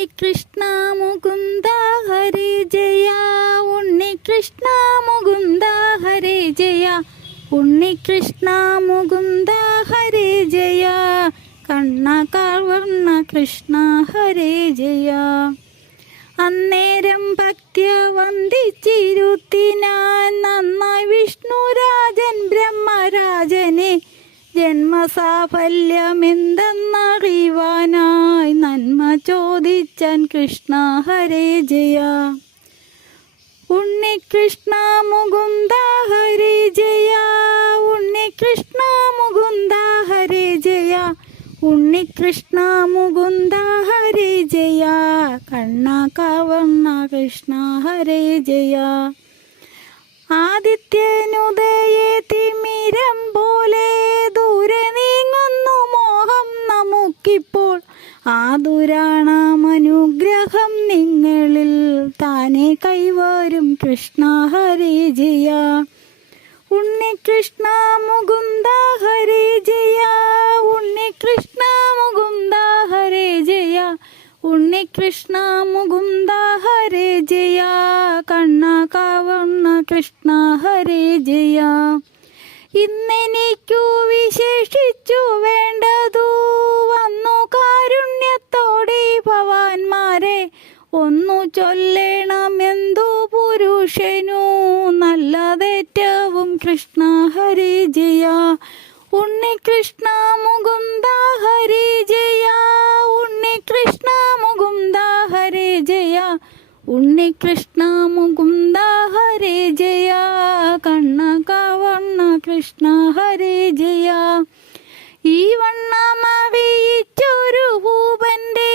ഉണ്ണികൃഷ്ണ മുകുന്ദ ഹരേ ജയ, ഉണ്ണികൃഷ്ണ മുകുന്ദ ഹരേ ജയ, ഉണ്ണികൃഷ്ണ മുകുന്ദ ഹരേ ജയ, കണ്ണകാർവർണ്ണ കൃഷ്ണ ഹരേ ജയ. അന്നേരം ഭക്ത്യ വന്ദിച്ചിരുത്തിനാൻ നന്നായി വിഷ്ണുരാജൻ ബ്രഹ്മരാജനെ, ജന്മസാഫല്യമെന്തെന്നറിയുവാനായി നന്മ ചോദിച്ചാൻ കൃഷ്ണ ഹരേ ജയ. ഉണ്ണികൃഷ്ണ മുകുന്ദ ഹരേ ജയ, ഉണ്ണികൃഷ്ണ മുകുന്ദ ഹരേ ജയ, ഉണ്ണികൃഷ്ണ മുകുന്ദ ഹരേ ജയ, കണ്ണകാർവർണ്ണ കൃഷ്ണ ഹരേ ജയ. ആദിത്യനുദയേ തിമിരം പോലെ ദൂരെ നീങ്ങുന്നു മോഹം നമുക്കിപ്പോൾ, ആതുരാണമനുഗ്രഹം നിങ്ങളിൽ താനെ കൈവരും കൃഷ്ണ ഹരേ ജയ. ഉണ്ണികൃഷ്ണ മുകുന്ദ ഹരേ ജയ, ഉണ്ണികൃഷ്ണ മുകുന്ദ ഹരേ ജയ, ഉണ്ണികൃഷ്ണ മുകുന്ദ ഹരേ ജയ, കണ്ണകാർവർണ്ണ കൃഷ്ണ ഹരേ ജയ. ഇന്നെനിക്കു വിശേഷിച്ചു വേണ്ടതു വന്നു കാരുണ്യത്തോടെ ഭവാന്മാരെ, ഒന്നു ചൊല്ലേണമെന്തു പുരുഷനു നല്ലതേറ്റവും കൃഷ്ണ ഹരേ ജയ. ഉണ്ണികൃഷ്ണ മുകുന്ദ ഹരേ ജയ, ഉണ്ണികൃഷ്ണ മുകുന്ദ ഹരേ ജയ, ഉണ്ണികൃഷ്ണ മുകുന്ദ ഹരേ ജയ, കണ്ണകാർവർണ്ണ കൃഷ്ണ ഹരേ ജയ. ഈ വണ്ണമറിയിച്ചൊരു ഭൂപന്റെ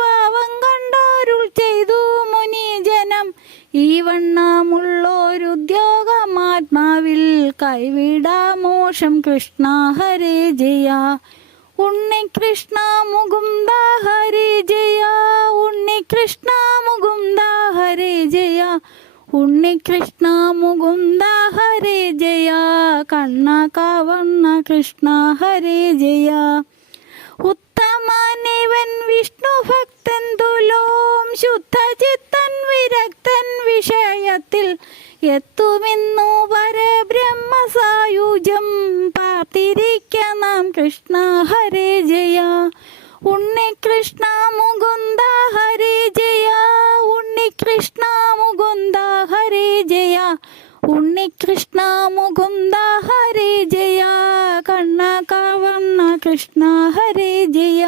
ഭാവം കണ്ടരുൾ ചെയ്തു മുനിജനം, ഈ വണ്ണമുള്ളൊരുദ്യോഗമാത്മാവിൽ കൈവിടാമോഷം കൃഷ്ണ ഹരേ ജയ. ഉണ്ണികൃഷ്ണ മുകുന്ദ ഹരേ ജയ, ഉണ്ണികൃഷ്ണ മുകുന്ദ ഹരേ ജയ, ഉണ്ണികൃഷ്ണ മുകുന്ദ ഹരേ ജയ, കണ്ണകാർവർണ്ണ കൃഷ്ണ ഹരേ ജയ. ഉത്തമനിവൻ വിഷ്ണു ഭക്തൻ തുലോം ശുദ്ധചിത്തൻ വിരക്തൻ വിഷയത്തിൽ, എത്തുമെന്നു പരബ്രഹ്മ സായുജ്യം പാർത്തിരിക്ക നാം കൃഷ്ണ ഹരേ ജയ. ഉണ്ണികൃഷ്ണ മുകുന്ദ ഹരേ ജയ, ഉണ്ണികൃഷ്ണ മുകുന്ദ ഹരേ ജയ, ഉണ്ണികൃഷ്ണ മുകുന്ദ ഹരേ ജയ, കണ്ണകാർവർണ്ണ കൃഷ്ണ ഹരേ ജയ.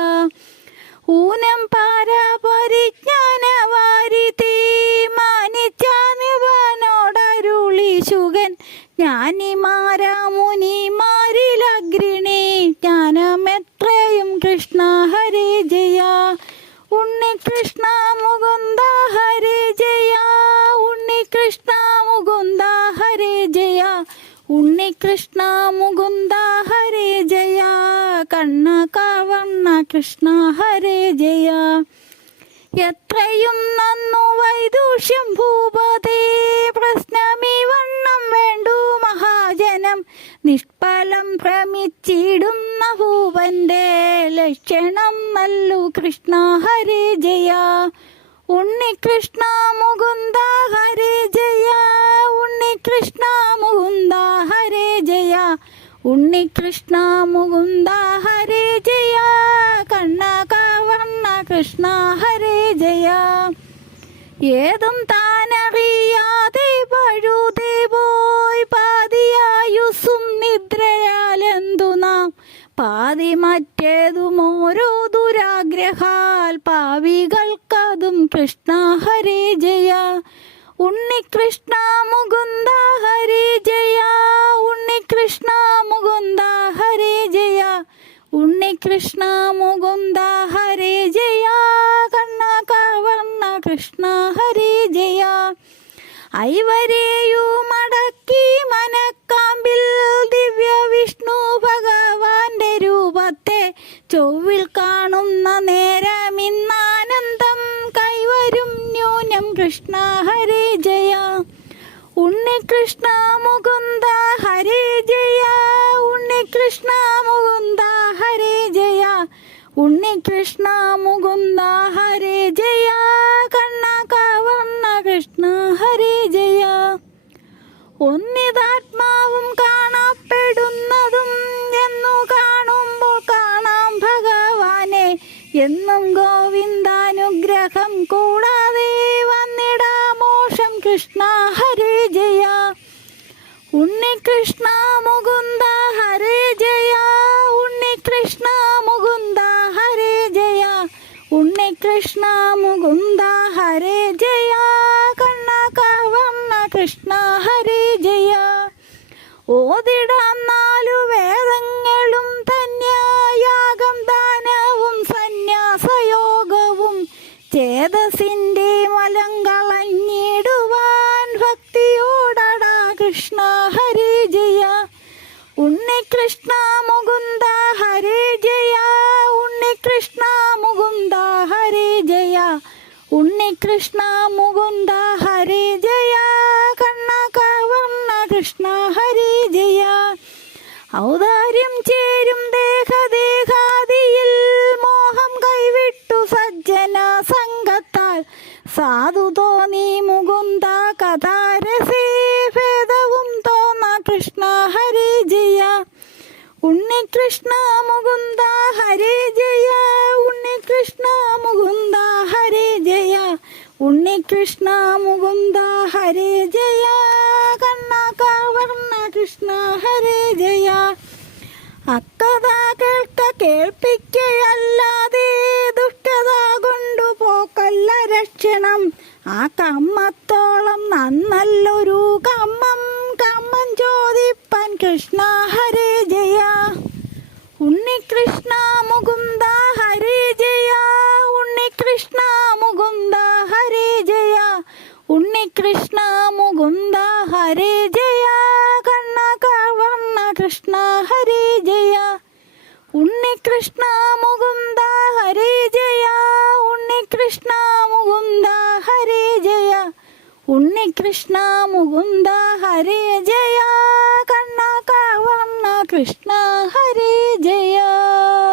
ഊനം പാരപരിജ്ഞാനവാരിധി മാനിച്ചാനിവനോടരുളി ശുഗൻ, ജ്ഞാനിമാരാമുനിമാരിലഗ്രിണി ജ്ഞാനമെത്രയും കൃഷ്ണ ഹരേ ജയ. ഉണ്ണികൃഷ്ണ മുകുന്ദ ഹരേ ജയ, ഉണ്ണികൃഷ്ണ മുകുന്ദ ഹരേ ജയ, ഉണ്ണികൃഷ്ണ മുകുന്ദ ഹരേ ജയ, കണ്ണകാർവർണ്ണ കൃഷ്ണ ഹരേ ജയ. എത്രയും നന്നു വൈദൂഷ്യം ഭൂപതേ, പ്രശ്നമീ വണ്ണം വേണ്ടു മഹാജനം, നിഷ്ഫലം ഭ്രമിച്ചിടുന്ന ഭൂപന്റെ ലക്ഷണം നല്ലു കൃഷ്ണ ഹരേ ജയ. ഉണ്ണികൃഷ്ണ മുകുന്ദ ഹരേ ജയ, ഉണ്ണികൃഷ്ണ മുകുന്ദ ഹരേ ജയ, ഉണ്ണികൃഷ്ണ മുകുന്ദ ഹരേ ജയ, കണ്ണകാർവർണ്ണ കൃഷ്ണ ഹരേ ജയ. ഏതും താനറിയാതെ പഴുതേ പോയി പാതിയായുസ്സും നിദ്രയാലെന്തു നാം, പാതി മറ്റേതും ഓരോ ദുരാഗ്രഹാൽ പാവികൾക്കതും കൃഷ്ണ ഹരേ ജയ. ഉണ്ണികൃഷ്ണ മുകുന്ദ ഹരേ ജയ, ഉണ്ണികൃഷ്ണ മുകുന്ദ ഹരേ ജയ, ഉണ്ണികൃഷ്ണ മുകുന്ദ ഹരേ ജയ, കണ്ണകാർവർണ്ണ കൃഷ്ണ ഹരേ ജയ. ഐവരെയുമടക്കി മനക്കാമ്പിൽ ദിവ്യ വിഷ്ണു ഭഗവാന്റെ രൂപത്തെ ചൊവ്വിൽ കാണുന്ന നേരമിന്നാനന്ദം കൈവരും ന്യൂനം കൃഷ്ണ ഹരേ ജയ. ഉണ്ണികൃഷ്ണ മുകുന്ദ ഹരേ ജയ, ഉണ്ണികൃഷ്ണ മുകുന്ദ ഹരേ ജയ, ഉണ്ണികൃഷ്ണ മുകുന്ദ ഹരേ ജയ, ഗോവിന്ദാനുഗ്രഹം കൂടാതെ വന്നിടാ മോക്ഷം കൃഷ്ണ ഹരേ ജയ. ഉണ്ണികൃഷ്ണ മുകുന്ദ ഹരേ ജയ. ഉണ്ണികൃഷ്ണ മുകുന്ദ ഹരേ ജയ. ഉണ്ണികൃഷ്ണ മുകുന്ദ ഹരേ ജയ. കണ്ണകവർണ്ണ കൃഷ്ണ ഹരേ ജയ. ഓതിടാം 4 വേദങ്ങളും ധന്യയാഗം ദാനവും സന്യാസയോഗവും ചേതസിൻ്റെ മലങ്കളഞ്ഞിടുവാൻ ഭക്തിയോടടാ കൃഷ്ണ ഹരേ ജയ. ഉണ്ണികൃഷ്ണ മുകുന്ദ ഹരേ ജയ. ഉണ്ണികൃഷ്ണ മുകുന്ദ ഹരേ ജയ. ഉണ്ണികൃഷ്ണ മുകുന്ദ ഹരേ ജയ. കണ്ണകവർണ്ണ കൃഷ്ണ ഹരേ ജയ. ഔദാര്യം ചേരും ദേഹദേഹാദിയിൽ മോഹം കൈവിട്ടു സജ്ജന സംഘത്താൽ സാധു തോന്നി മുകുന്ദ കഥാരസേ ഭേദവും തോന്ന കൃഷ്ണ ഹരേ ജയ. ഉണ്ണികൃഷ്ണ മുകുന്ദ ഹരേ ജയ. ഉണ്ണികൃഷ്ണ മുകുന്ദ ഹരേ ജയ. ഉണ്ണികൃഷ്ണ മുകുന്ദ ഹരേ ജയ. കണ്ണകവർണ്ണ കൃഷ്ണ ഹരേ ജയ. അക്കഥ കേൾക്ക കേൾപ്പിക്കയല്ലാതെ ദുഷ്ടത കൊണ്ടുപോക്കല്ല രക്ഷണം. ആ കമ്മത്തോളം നന്നല്ലൊരു കമ്മം ചോദിപ്പാൻ കൃഷ്ണ ഹരേ ജയ. ഉണ്ണികൃഷ്ണ മുകുന്ദ ഹരേ ജയ. ഉണ്ണികൃഷ്ണ മുകുന്ദ ഹരേ ജയ. ഉണ്ണികൃഷ്ണ മുകുന്ദ ഹരേ ജയ. കണ്ണകവർണ്ണ കൃഷ്ണ ഹരേ ജയ. ഉണ്ണികൃഷ്ണ മുകുന്ദ ഹരേ ജയ. ഉണ്ണികൃഷ്ണ മുകുന്ദ ഹരേ ജയ. ഉണ്ണികൃഷ്ണ മുകുന്ദ ഹരേ ജയ.